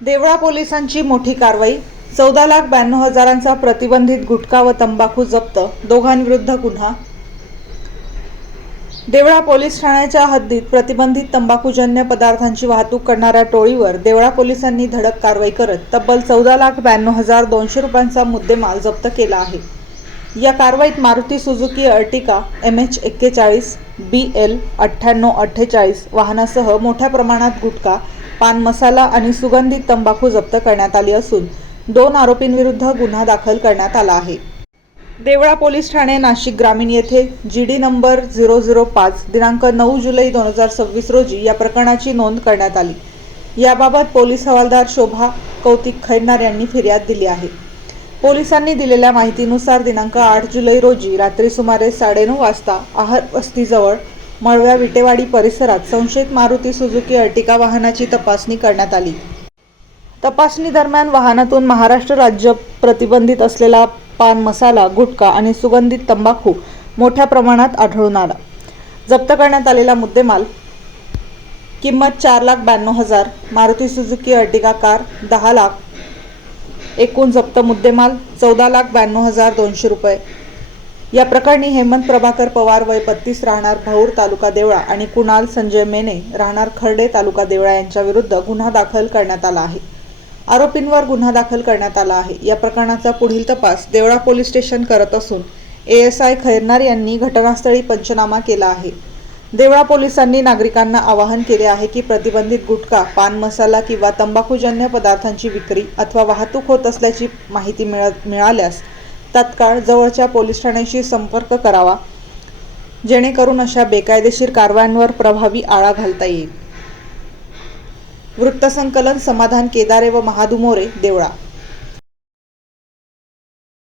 देवळा पोलिसांची मोठी कारवाई। 14,92,000चा प्रतिबंधित गुटखा व तंबाखू जप्त, दोघांविरुद्ध गुन्हा। देवळा पोलीस ठाण्याच्या हद्दीत प्रतिबंधित तंबाखूजन्य पदार्थांची वाहतूक करणाऱ्या टोळीवर देवळा पोलिसांनी धडक कारवाई करत तब्बल 14,92,200 रुपयांचा मुद्देमाल जप्त केला आहे। या कारवाईत Maruti Suzuki Ertiga MH41 BL 9848 वाहनासह मोठ्या प्रमाणात गुटखा, पान मसाला आणि सुगंधित तंबाखू जप्त करण्यात आली असून 2 आरोपींविरुद्ध गुन्हा दाखल करण्यात आला आहे। देवळा पोलीस ठाणे नाशिक ग्रामीण येथे GD नंबर 005 दिनांक 9 जुलै 2026 रोजी या प्रकरणाची नोंद करण्यात आली। याबाबत पोलीस हवालदार शोभा कौतिक खैरनार यांनी फिर्याद दिली आहे। पोलिसांनी दिलेल्या माहितीनुसार दिनांक 8 जुलै रोजी रात्री सुमारे 9:30 वाजता आहार वस्तीजवळ मळव्या विटेवाडी परिसरात संशयित मारुती सुझुकी अर्टिगा वाहनाची तपासणी करण्यात आली। तपासणी दरम्यान वाहनातून महाराष्ट्र राज्य प्रतिबंधित असलेला पान मसाला, गुटखा आणि सुगंधित तंबाखू मोठ्या प्रमाणात आढळून आला। जप्त करण्यात आलेला मुद्देमाल किंमत 4,92,000, Maruti Suzuki Ertiga car 10 lakh, एकूण जप्त मुद्देमाल 14,92,200 रुपये। या प्रकरणी हेमंत प्रभाकर पवार वय 35 राहणार भौर तालुका देवळा आणि कुणाल संजय मेने राहणार खर्डे तालुका देवळा यांच्याविरुद्ध गुन्हा दाखल करण्यात आला आहे। आरोपींवर गुन्हा दाखल करण्यात आला आहे। या प्रकरणाचा पुढील तपास देवळा पोलीस स्टेशन करत असून ASI खैरनार यांनी घटनास्थळी पंचनामा केला आहे। देवळा पोलिसांनी नागरिकांना आवाहन केले आहे की प्रतिबंधित गुटखा, पान मसाला किंवा तंबाखूजन्य पदार्थांची विक्री अथवा वाहतूक होत असल्याची माहिती मिळाल्यास तत्काळ जवळच्या पोलीस ठाण्याशी संपर्क करावा, जेणेकरून अशा बेकायदेशीर कारवायांवर प्रभावी आळा घालता येईल। वृत्तसंकलन समाधान केदारे व महादू मोरे, देवळा।